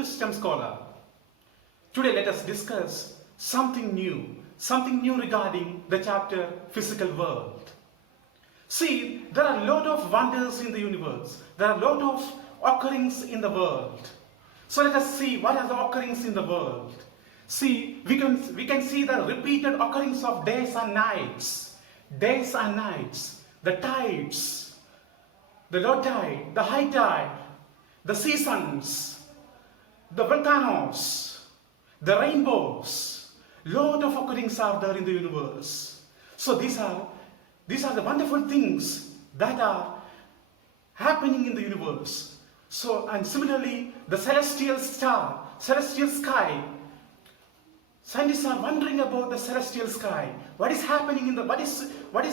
to STEM Scholar. Today let us discuss something new regarding the chapter Physical World. See, there are a lot of wonders in the universe. There are a lot of occurrings in the world. So let us see what are the occurrings in the world. See, we can see the repeated occurrence of days and nights, the tides, the low tide, the high tide, the seasons, the volcanoes, the rainbows. Lot of occurrings are there in the universe. So these are the wonderful things that are happening in the universe. So, and similarly, the celestial sky. Scientists are wondering about the celestial sky. What is happening in the, what is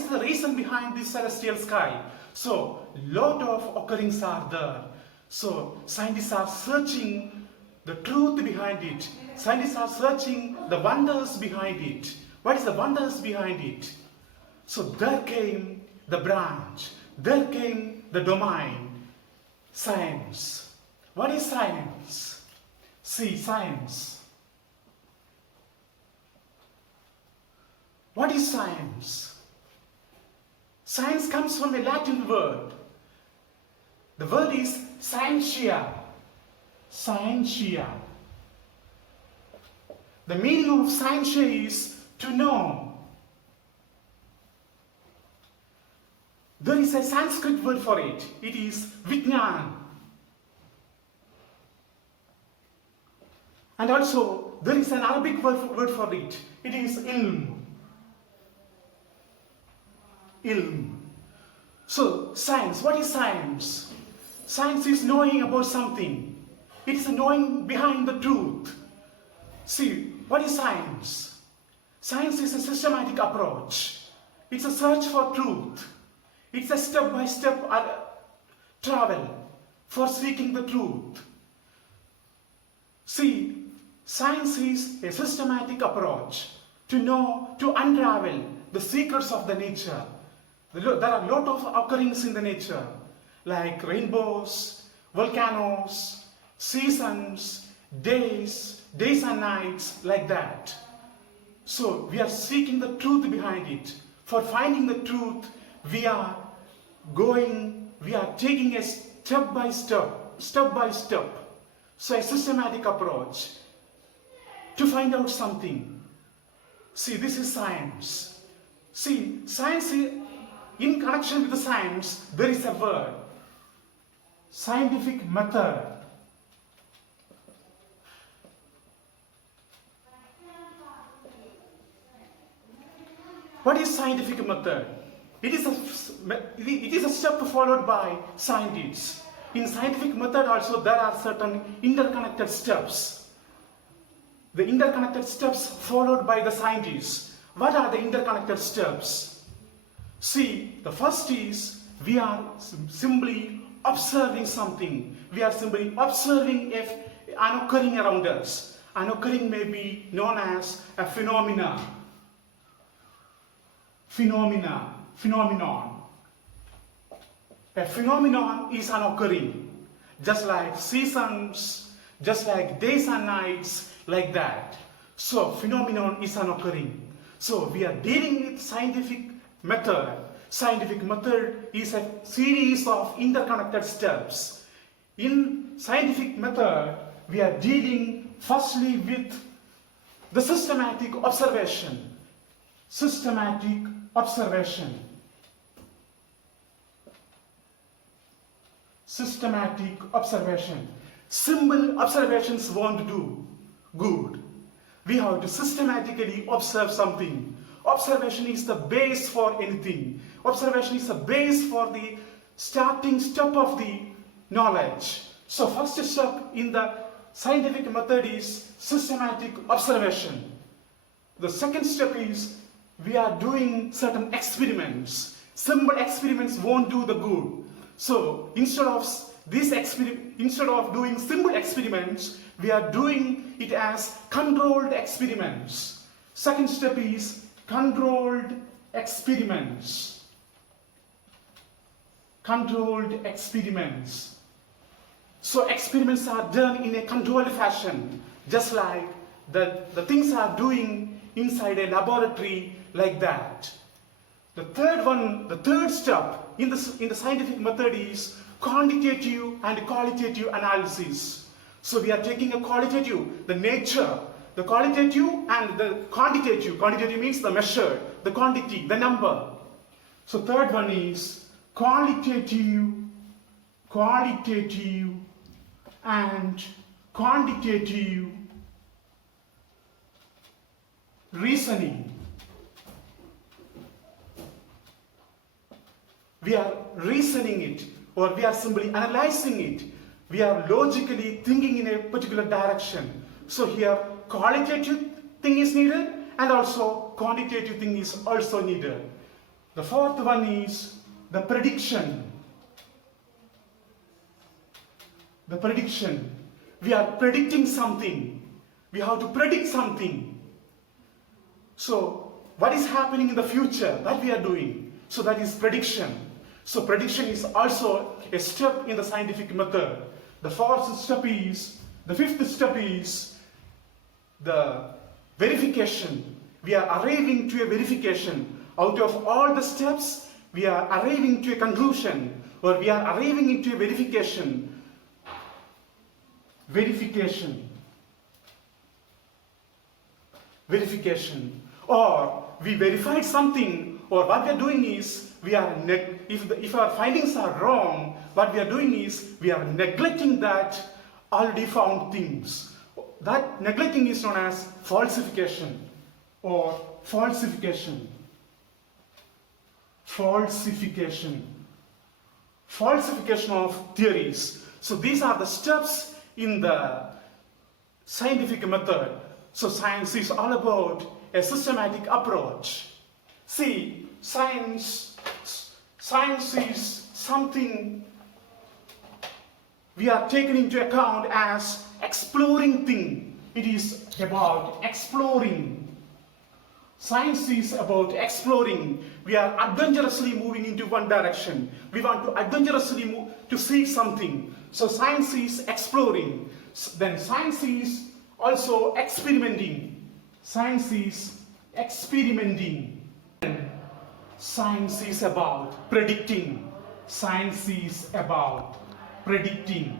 the reason behind this celestial sky? So, lot of occurrings are there. So, scientists are searching the truth behind it. Scientists are searching the wonders behind it. What is the wonders behind it? So, there came the branch. There came the domain. Science. What is science? See, science. What is science? Science comes from a Latin word. The word is scientia. Scientia. The meaning of scientia is to know. There is a Sanskrit word for it. It is Vijnan. And also, there is an Arabic word for it. It is ilm. Ilm. So, science. What is science? Science is knowing about something. It is knowing behind the truth. See, what is science? Science is a systematic approach. It's a search for truth. It's a step-by-step travel for seeking the truth. See, science is a systematic approach to know, to unravel the secrets of the nature. There are a lot of occurrings in the nature, like rainbows, volcanoes, seasons, days and nights, like that. So we are seeking the truth behind it. For finding the truth, we are taking a step by step. So a systematic approach to find out something. See, this is science. See, science, in connection with the science, there is a word. Scientific method. What is scientific method? It is a step followed by scientists. In scientific method also there are certain interconnected steps. The interconnected steps followed by the scientists. What are the interconnected steps? See, the first is we are simply observing something. We are simply observing an occurring around us. An occurring may be known as a phenomenon. A phenomenon is an occurring, just like seasons, just like days and nights, like that. So, phenomenon is an occurring. So, we are dealing with scientific method. Scientific method is a series of interconnected steps. In scientific method, we are dealing firstly with the systematic observation. Systematic observation. Systematic observation. Simple observations won't do good. We have to systematically observe something. Observation is the base for anything. Observation is the base for the starting step of the knowledge. So first step in the scientific method is systematic observation. The second step is we are doing certain experiments. Simple experiments won't do the good. So instead of doing simple experiments, we are doing it as controlled experiments. Second step is controlled experiments. Controlled experiments. So experiments are done in a controlled fashion, just like the things are doing inside a laboratory like that. The third step in the scientific method is quantitative and qualitative analysis. So we are taking a qualitative, the nature, the qualitative and the quantitative. Quantitative means the measure, the quantity, the number. So third one is qualitative and quantitative reasoning. We are reasoning it, or we are simply analyzing it. We are logically thinking in a particular direction. So here qualitative thing is needed and also quantitative thing is also needed. The fourth one is the prediction. The prediction. We are predicting something. We have to predict something. So what is happening in the future that we are doing? So that is prediction. So prediction is also a step in the scientific method. The fifth step is the verification. We are arriving to a verification. Out of all the steps, we are arriving to a conclusion, or we are arriving into a verification. Verification. Or we verified something, or what we are doing is, if our findings are wrong, what we are doing is, we are neglecting that already found things. That neglecting is known as falsification or falsification. Falsification of theories. So these are the steps in the scientific method. So science is all about a systematic approach. See, science is something we are taken into account as exploring thing. It is about exploring. Science is about exploring. We are adventurously moving into one direction. We want to adventurously move to see something. So science is exploring. Then science is also experimenting. Science is experimenting. Science is about predicting. Science is about predicting.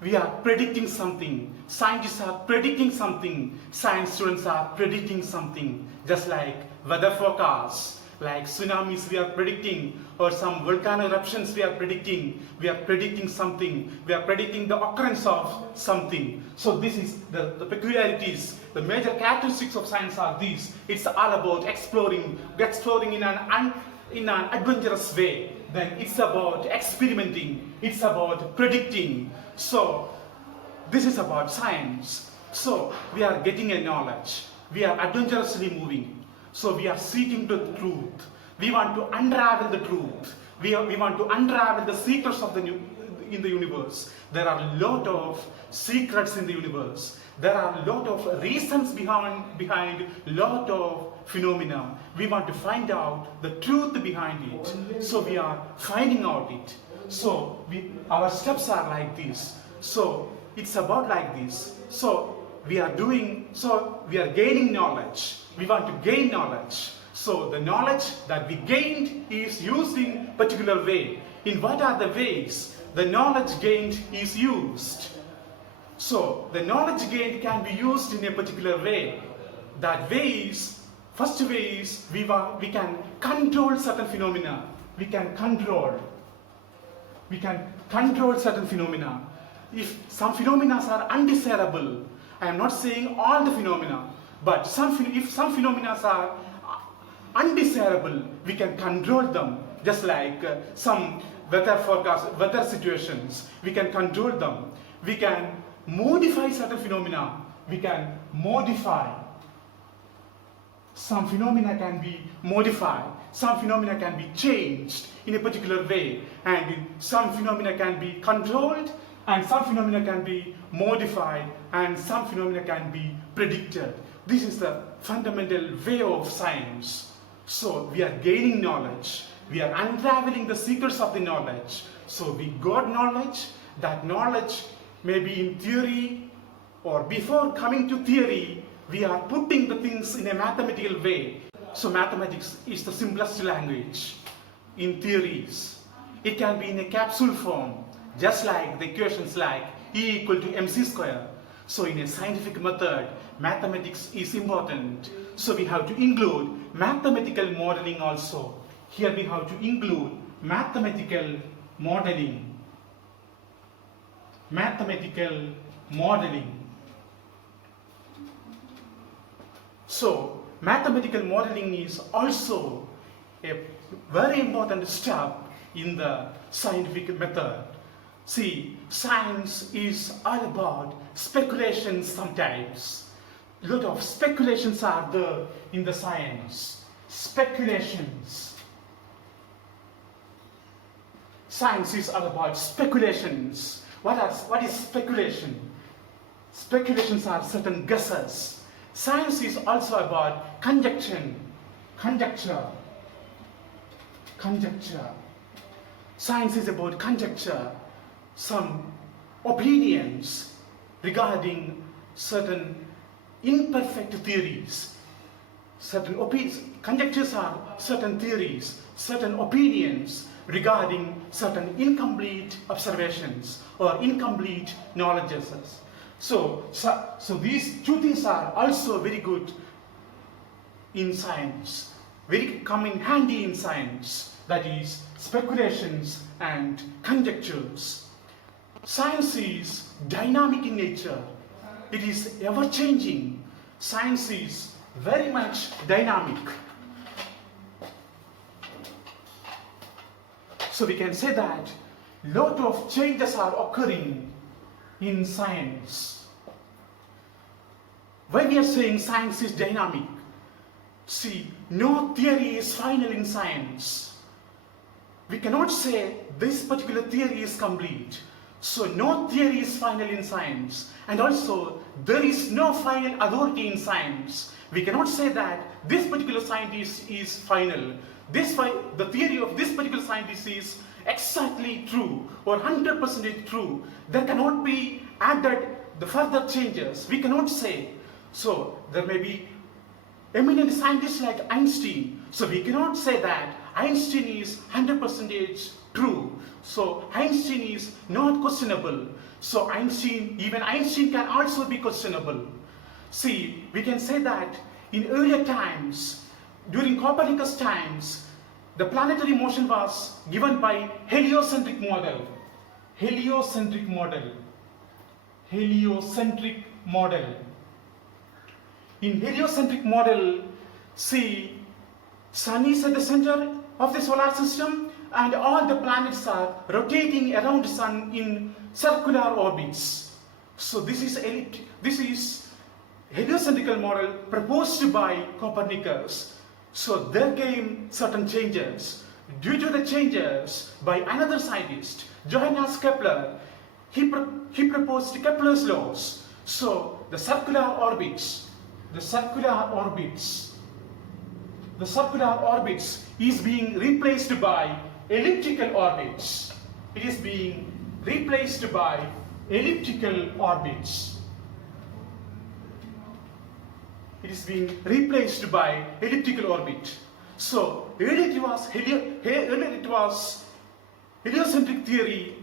We are predicting something. Scientists are predicting something. Science students are predicting something. Just like weather forecasts, like tsunamis we are predicting, or some volcano eruptions we are predicting. We are predicting something. We are predicting the occurrence of something. So this is the peculiarities. The major characteristics of science are these. It's all about exploring in an adventurous way. Then it's about experimenting. It's about predicting. So this is about science. So we are getting a knowledge. We are adventurously moving. So we are seeking the truth. We want to unravel the truth. We want to unravel the secrets of in the universe. There are a lot of secrets in the universe. There are a lot of reasons behind lot of phenomena. We want to find out the truth behind it. So we are finding out it. So our steps are like this. So it's about like this. So we are gaining knowledge. We want to gain knowledge. So the knowledge that we gained is used in particular way. In what are the ways the knowledge gained is used? So the knowledge gained can be used in a particular way. That way is, first way is we can control certain phenomena. We can control certain phenomena. If some phenomena are undesirable, I am not saying all the phenomena, but if some phenomena are undesirable, we can control them. Just like some weather situations, we can control them. We can modify certain phenomena. We can modify. Some phenomena can be modified. Some phenomena can be changed in a particular way. And some phenomena can be controlled, and some phenomena can be modified, and some phenomena can be predicted. This is the fundamental way of science. So we are gaining knowledge. We are unraveling the secrets of the knowledge. So we got knowledge. That knowledge may be in theory, or before coming to theory, we are putting the things in a mathematical way. So mathematics is the simplest language in theories. It can be in a capsule form, just like the equations like E equal to mc square. So in a scientific method, mathematics is important. So we have to include mathematical modeling also. Here we have to include mathematical modeling. Mathematical modeling. So mathematical modeling is also a very important step in the scientific method. See, science is all about speculations sometimes. A lot of speculations are there in the science. Speculations. Science is all about speculations. What is speculation? Speculations are certain guesses. Science is also about conjecture. Science is about conjecture, some opinions regarding certain imperfect theories. Conjectures are certain theories, certain opinions regarding certain incomplete observations or incomplete knowledges. So these two things are also very good in science, very come in handy in science, that is speculations and conjectures. Science is dynamic in nature. It is ever changing. Science is very much dynamic. So we can say that lot of changes are occurring in science. Why we are saying science is dynamic? See, no theory is final in science. We cannot say this particular theory is complete. So no theory is final in science. And also, there is no final authority in science. We cannot say that this particular scientist is final. The theory of this particular scientist is exactly true or 100% true. There cannot be added the further changes. We cannot say. So there may be eminent scientists like Einstein. So we cannot say that Einstein is 100% true. So Einstein is not questionable. So even Einstein can also be questionable. See, we can say that in earlier times, during Copernicus times, the planetary motion was given by heliocentric model. Heliocentric model. Heliocentric model. In heliocentric model, see, Sun is at the center of the solar system and all the planets are rotating around the Sun in circular orbits. So this is heliocentric model proposed by Copernicus. So there came certain changes. Due to the changes by another scientist, Johannes Kepler, he proposed Kepler's laws. So the circular orbits is being replaced by elliptical orbits. It is being replaced by elliptical orbits. It is being replaced by elliptical orbit. So earlier it was heliocentric theory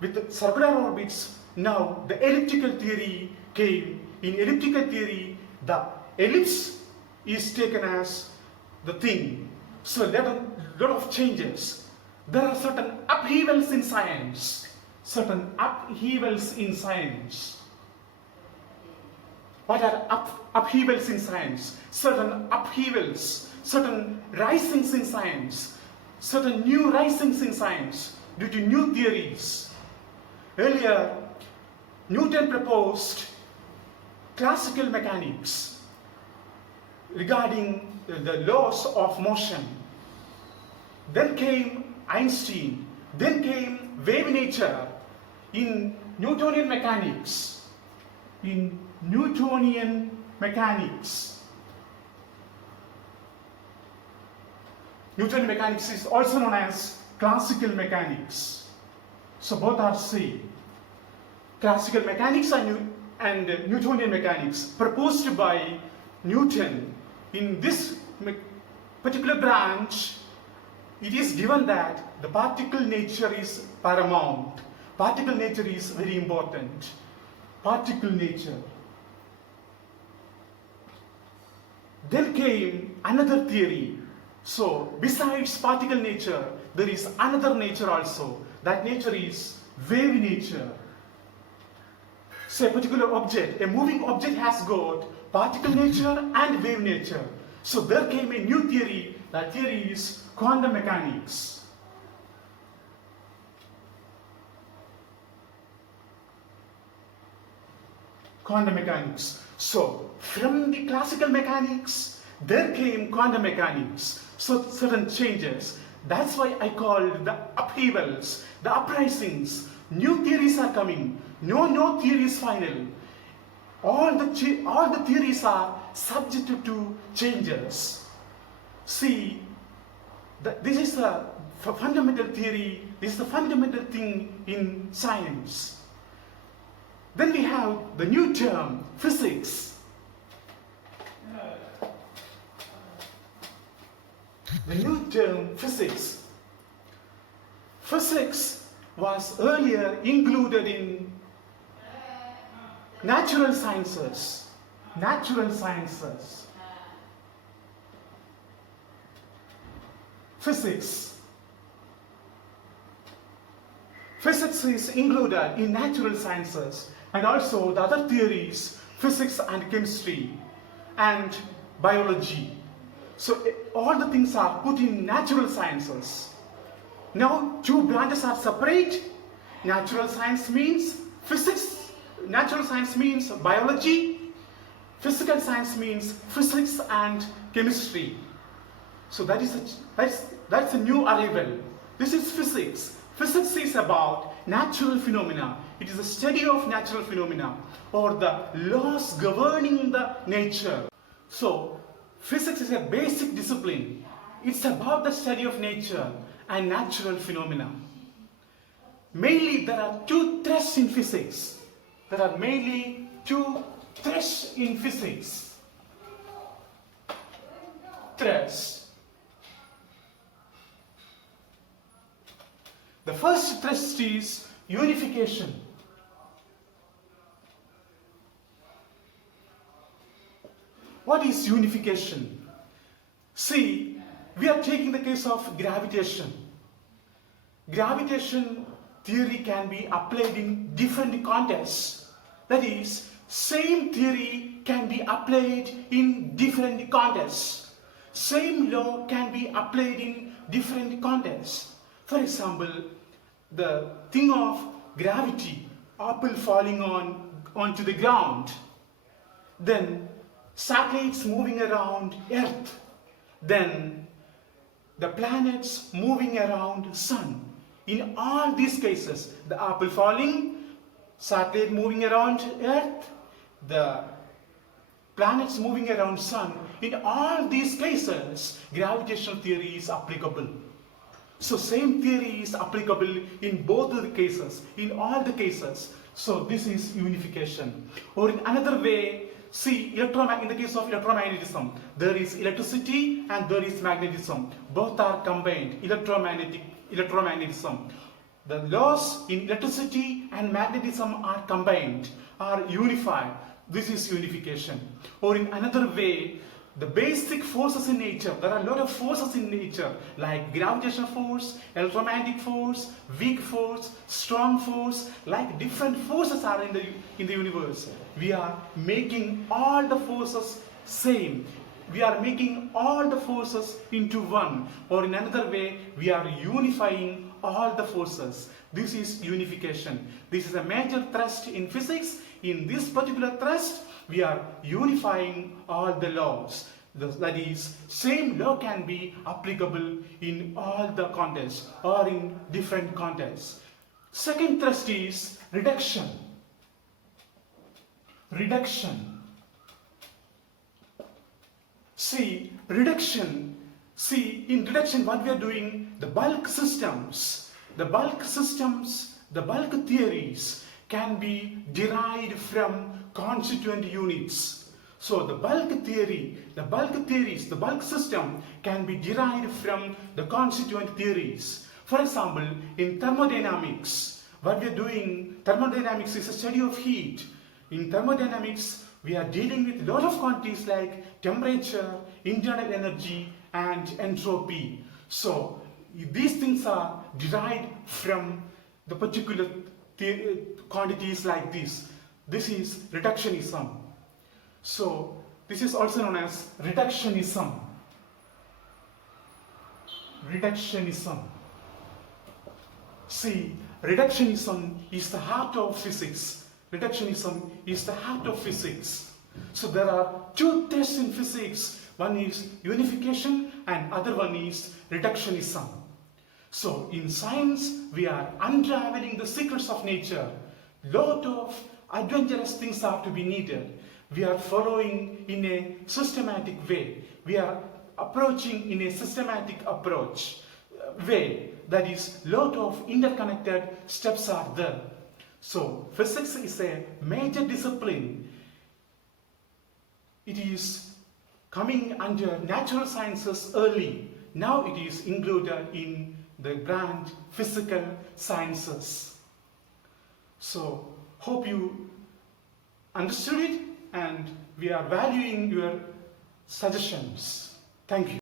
with circular orbits. Now the elliptical theory came. In elliptical theory, the ellipse is taken as the thing. So there are a lot of changes. There are certain upheavals in science. Certain upheavals in science. What are upheavals in science? Certain upheavals, certain risings in science, certain new risings in science due to new theories. Earlier, Newton proposed classical mechanics regarding the laws of motion. Then came Einstein. Then came wave nature in Newtonian mechanics. In Newtonian mechanics. Newtonian mechanics is also known as classical mechanics. So both are same. Classical mechanics and Newtonian mechanics proposed by Newton. In this particular branch, it is given that the particle nature is paramount. Particle nature is very important. Particle nature. Then came another theory. So, besides particle nature, there is another nature also. That nature is wave nature. So, a particular object, a moving object has got particle nature and wave nature. So, there came a new theory. That theory is quantum mechanics. Quantum mechanics. So, from the classical mechanics, there came quantum mechanics. So, certain changes. That's why I called the upheavals, the uprisings. New theories are coming. No theory is final. All the theories are subject to changes. See, this is the fundamental theory. This is the fundamental thing in science. Then we have the new term, physics. The new term, physics. Physics was earlier included in natural sciences. Natural sciences. Physics. Physics is included in natural sciences and also the other theories, physics and chemistry and biology. So all the things are put in natural sciences. Now two branches are separate. Natural science means physics. Natural science means biology. Physical science means physics and chemistry. So that's a new arrival. This is physics. Physics is about natural phenomena. It is a study of natural phenomena or the laws governing the nature. So physics is a basic discipline. It's about the study of nature and natural phenomena. Mainly there are two thrusts in physics. There are mainly two thrusts in physics. Thrust. The first thrust is unification. What is unification? See, we are taking the case of gravitation. Gravitation theory can be applied in different contexts. That is, same theory can be applied in different contexts. Same law can be applied in different contexts. For example, the thing of gravity, apple falling onto the ground, then satellites moving around Earth, then the planets moving around Sun. In all these cases, the apple falling, satellite moving around Earth, the planets moving around Sun, in all these cases, gravitational theory is applicable. So same theory is applicable in both of the cases, in all the cases. So this is unification. Or in another way, see, in the case of electromagnetism, there is electricity and there is magnetism. Both are combined, electromagnetism. The laws in electricity and magnetism are combined, are unified. This is unification. Or in another way, the basic forces in nature, there are a lot of forces in nature like gravitational force, electromagnetic force, weak force, strong force, like different forces are in the universe. We are making all the forces same. We are making all the forces into one. Or in another way, we are unifying all the forces. This is unification. This is a major thrust in physics. In this particular thrust, we are unifying all the laws. That is, same law can be applicable in all the contexts or in different contexts. Second thrust is reduction. Reduction. See, reduction See, in reduction, what we are doing, the bulk systems, the bulk theories can be derived from constituent units. So the bulk system can be derived from the constituent theories. For example, in thermodynamics, what we are doing, thermodynamics is a study of heat. In thermodynamics, we are dealing with a lot of quantities like temperature, internal energy, and entropy. So these things are derived from the particular quantities like this. This is reductionism. So this is also known as reductionism. Reductionism. See, reductionism is the heart of physics. Reductionism is the heart of physics. So there are two tests in physics. One is unification and other one is reductionism. So in science, we are unraveling the secrets of nature. Lot of adventurous things are to be needed. We are following in a systematic way. We are approaching in a systematic way. That is, lot of interconnected steps are there. So physics is a major discipline. It is coming under natural sciences early. Now it is included in the grand physical sciences. So hope you understood it, and we are valuing your suggestions. Thank you.